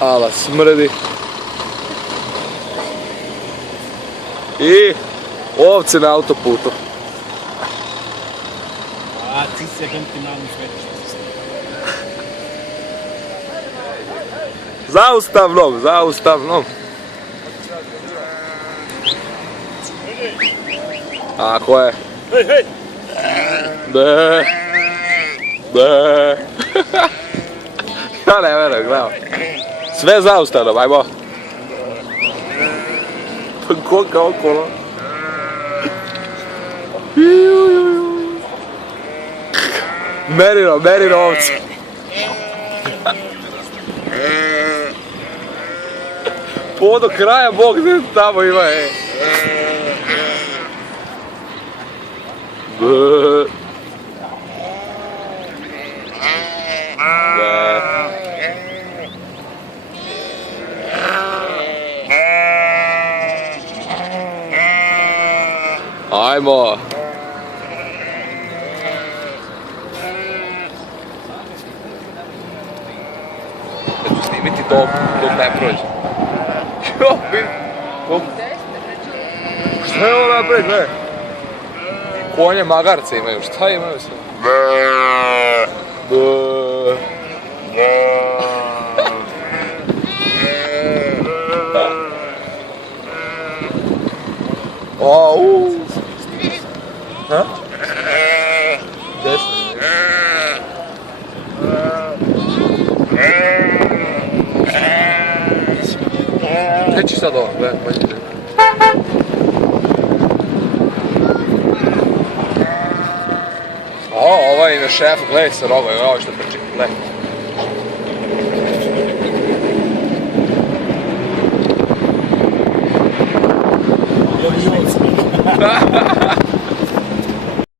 Ala smrdi. I ovce na autoputu. A ti se ti manu svetiš. Zaustavnom. Tako je. Hej! Be. Ja ne verujem, gledam. Sve zaustavnom, ajmo. Koliko okolo. Merino ovce. Po do kraja Bog ne tamo ima, Ajmo. Ja ću snimiti dok ne prođe. Jo, vidi. Šta je ovo napred, ne? Konje magarce imaju, šta imaju sve? Ha? Desno. Gdje ćeš sad ovo? Ovaj na šefu, gledaj se rogo, ovo što trči, gledaj. Evo i ovce.